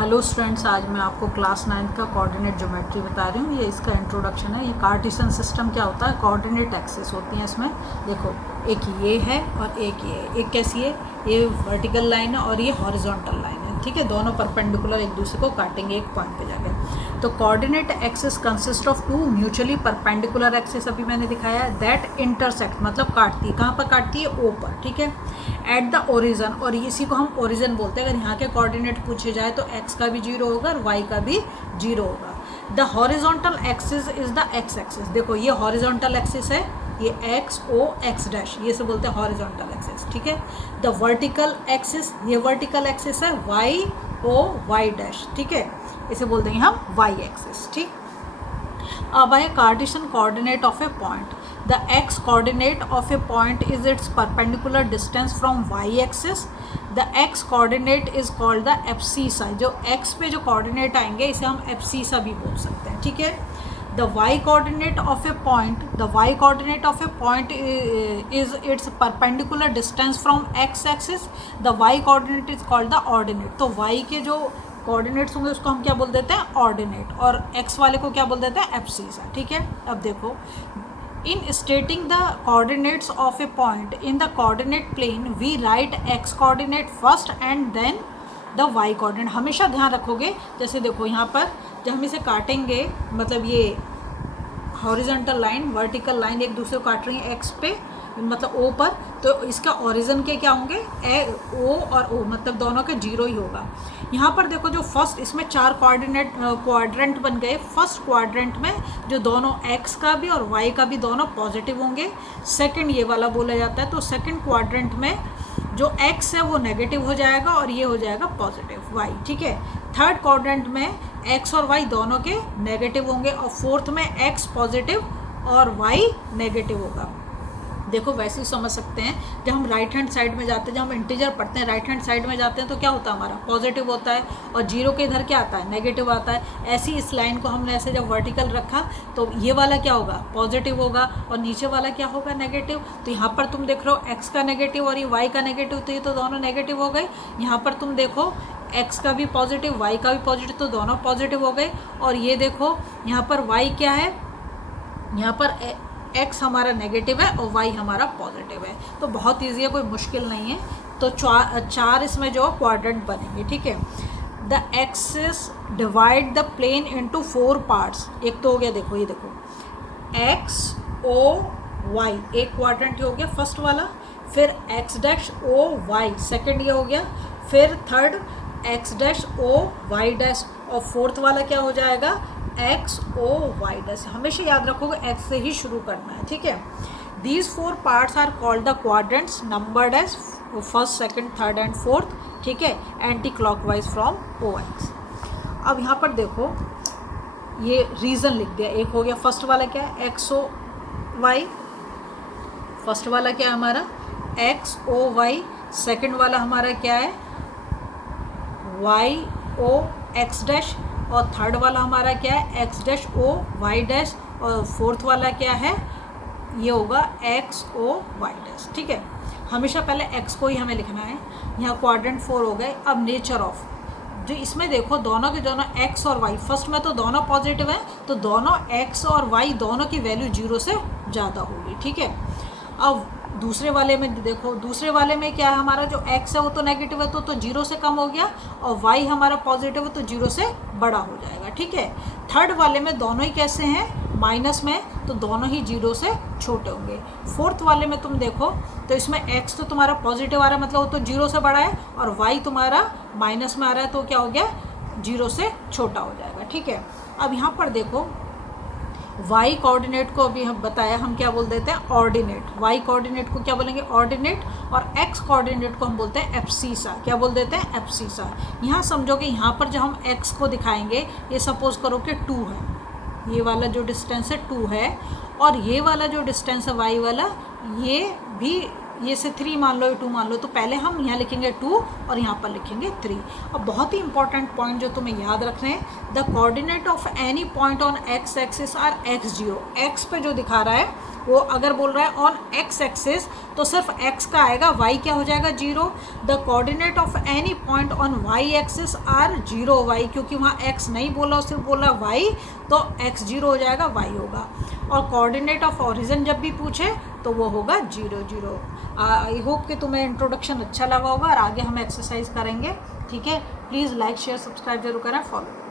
Hello students, आज मैं आपको क्लास 9 का कोऑर्डिनेट ज्योमेट्री बता रही हूँ। ये इसका इंट्रोडक्शन है। ये कार्टेशियन सिस्टम क्या होता है, कोऑर्डिनेट एक्सिस होती हैं इसमें। देखो, एक ये है और एक ये है। एक कैसी है, ये वर्टिकल लाइन है और ये हॉरिजॉन्टल लाइन है, ठीक है। दोनों परपेंडिकुलर एक दूसरे को काटेंगे एक पॉइंट पे जाकर। तो coordinate axis consist of two mutually perpendicular axis, अभी मैंने दिखाया है, दैट इंटरसेक्ट, मतलब काटती है। कहाँ पर काटती है? ओ पर, ठीक है, एट द ओरिजन। और इसी को हम ओरिजन बोलते हैं। अगर यहाँ के कोऑर्डिनेट पूछे जाए तो एक्स का भी 0 होगा और वाई का भी 0 होगा। The horizontal axis is the x axis. देखो, ये हॉरिजॉन्टल एक्सिस है, ये एक्स ओ एक्स डैश, ये से बोलते हैं हॉरिजॉन्टल एक्सिस, ठीक है। द वर्टिकल एक्सिस, ये वर्टिकल एक्सिस है, वाई ओ वाई डैश, ठीक है, इसे बोल देंगे हम वाई एक्सिस, ठीक। अब है Cartesian coordinate of A point. The x coordinate of a point is its perpendicular distance from y axis. The x coordinate is called the abscissa. जो x पे जो coordinate आएंगे इसे हम abscissa भी बोल सकते हैं, ठीक है। The y coordinate of a point, the y coordinate of a point is its perpendicular distance from x axis. The y coordinate is called the ordinate. तो y के जो कोऑर्डिनेट्स होंगे उसको हम क्या बोल देते हैं? ऑर्डिनेट। और x वाले को क्या बोल देते हैं? एब्सिसा, ठीक है। अब देखो, in stating the coordinates of a point in the coordinate plane we write x coordinate first and then the y coordinate। हमेशा ध्यान रखोगे, जैसे देखो यहाँ पर जब हम इसे काटेंगे, मतलब ये हॉरिजॉन्टल लाइन वर्टिकल लाइन एक दूसरे को काट रही है एक्स पे, मतलब ओ पर, तो इसका ओरिजिन के क्या होंगे? ओ और ओ, मतलब दोनों के 0 ही होगा। यहाँ पर देखो, जो फर्स्ट, इसमें 4 क्वाड्रेंट बन गए। फर्स्ट क्वाड्रेंट में जो दोनों एक्स का भी और वाई का भी दोनों पॉजिटिव होंगे। सेकंड ये वाला बोला जाता है, तो सेकंड क्वाड्रेंट में जो एक्स है वो नेगेटिव हो जाएगा और ये हो जाएगा पॉजिटिव वाई, ठीक है। थर्ड क्वाड्रेंट में एक्स और वाई दोनों के नेगेटिव होंगे और फोर्थ में एक्स पॉजिटिव और वाई नेगेटिव होगा। देखो, वैसे ही समझ सकते हैं, जब हम राइट हैंड साइड में जाते हैं, जब हम इंटीजर पढ़ते हैं राइट हैंड साइड में जाते हैं तो क्या होता है? हमारा पॉजिटिव होता है और 0 के इधर क्या आता है? नेगेटिव आता है। ऐसी इस लाइन को हमने ऐसे जब वर्टिकल रखा तो ये वाला क्या होगा? पॉजिटिव होगा और नीचे वाला क्या होगा? नेगेटिव। तो यहाँ पर तुम देख रहे हो एक्स का नेगेटिव और ये वाई का नेगेटिव, तो ये तो दोनों नेगेटिव हो गए। यहाँ पर तुम देखो, एक्स का भी पॉजिटिव वाई का भी पॉजिटिव, तो दोनों पॉजिटिव हो गए। और ये देखो, यहाँ पर वाई क्या है? यहाँ पर एक्स हमारा नेगेटिव है और वाई हमारा पॉजिटिव है। तो बहुत ईजी है, कोई मुश्किल नहीं है। तो चार इसमें जो क्वाड्रेंट बनेंगे, ठीक है। The axis divide the plane into 4 parts. एक तो हो गया, देखो ये देखो, एक्स ओ वाई एक क्वाड्रेंट हो गया फर्स्ट वाला, फिर X dash O Y second ये हो गया, फिर third X dash O Y dash, और फोर्थ वाला क्या हो जाएगा? X O Y dash. हमेशा याद रखोगे एक्स से ही शुरू करना है, ठीक है। These 4 parts are called the quadrants, numbered as first, second, third and fourth, ठीक है, anticlockwise from O X. अब यहाँ पर देखो, ये रीज़न लिख दिया। एक हो गया फर्स्ट वाला क्या है? X O Y. फर्स्ट वाला क्या है हमारा? X O Y. सेकेंड वाला हमारा क्या है? Y O X dash. और थर्ड वाला हमारा क्या है? X dash O Y dash. और फोर्थ वाला क्या है? ये होगा एक्स ओ वाई डैश, ठीक है। हमेशा पहले एक्स को ही हमें लिखना है। यहाँ क्वाड्रेंट 4 हो गए। अब नेचर ऑफ, जो इसमें देखो दोनों के दोनों एक्स और वाई, फर्स्ट में तो दोनों पॉजिटिव हैं, तो दोनों एक्स और वाई दोनों की वैल्यू 0 से ज़्यादा होगी, ठीक है। अब दूसरे वाले में देखो, दूसरे वाले में क्या है? हमारा जो x है वो तो नेगेटिव है, तो 0 से कम हो गया, और y हमारा पॉजिटिव है तो 0 से बड़ा हो जाएगा, ठीक है। थर्ड वाले में दोनों ही कैसे हैं? माइनस में, तो दोनों ही 0 से छोटे होंगे। फोर्थ वाले में तुम देखो तो इसमें x तो तुम्हारा पॉजिटिव आ रहा है, मतलब वो तो 0 से बड़ा है, और y तुम्हारा माइनस में आ रहा है, तो क्या हो गया? 0 से छोटा हो जाएगा, ठीक है। अब यहाँ पर देखो, y कोऑर्डिनेट को अभी हम बताया, हम क्या बोल देते हैं? ऑर्डिनेट। y कोऑर्डिनेट को क्या बोलेंगे? ऑर्डिनेट। और x कोऑर्डिनेट को हम बोलते हैं एब्सिसा। क्या बोल देते हैं? एब्सिसा। यहाँ समझोगे, यहाँ पर जो हम x को दिखाएंगे, ये सपोज करो कि 2 है, ये वाला जो डिस्टेंस है 2 है, और ये वाला जो डिस्टेंस है y वाला, ये भी ये से 3 मान लो, 2 मान लो, तो पहले हम यहाँ लिखेंगे 2 और यहाँ पर लिखेंगे 3। अब बहुत ही इंपॉर्टेंट पॉइंट जो तुम्हें याद रखने हैं, the coordinate of any point on X axis are x0। X पे जो दिखा रहा है वो अगर बोल रहा है ऑन एक्स एक्सिस तो सिर्फ x का आएगा, y क्या हो जाएगा 0। The coordinate of any point on y axis are 0 y, क्योंकि वहाँ x नहीं बोला, सिर्फ बोला y, तो x 0 हो जाएगा, y होगा। और कोऑर्डिनेट ऑफ ओरिजिन जब भी पूछे तो वो होगा 0 0। आई होप कि तुम्हें इंट्रोडक्शन अच्छा लगा होगा और आगे हम एक्सरसाइज करेंगे। ठीक है, प्लीज़ लाइक शेयर सब्सक्राइब जरूर करें, फॉलो।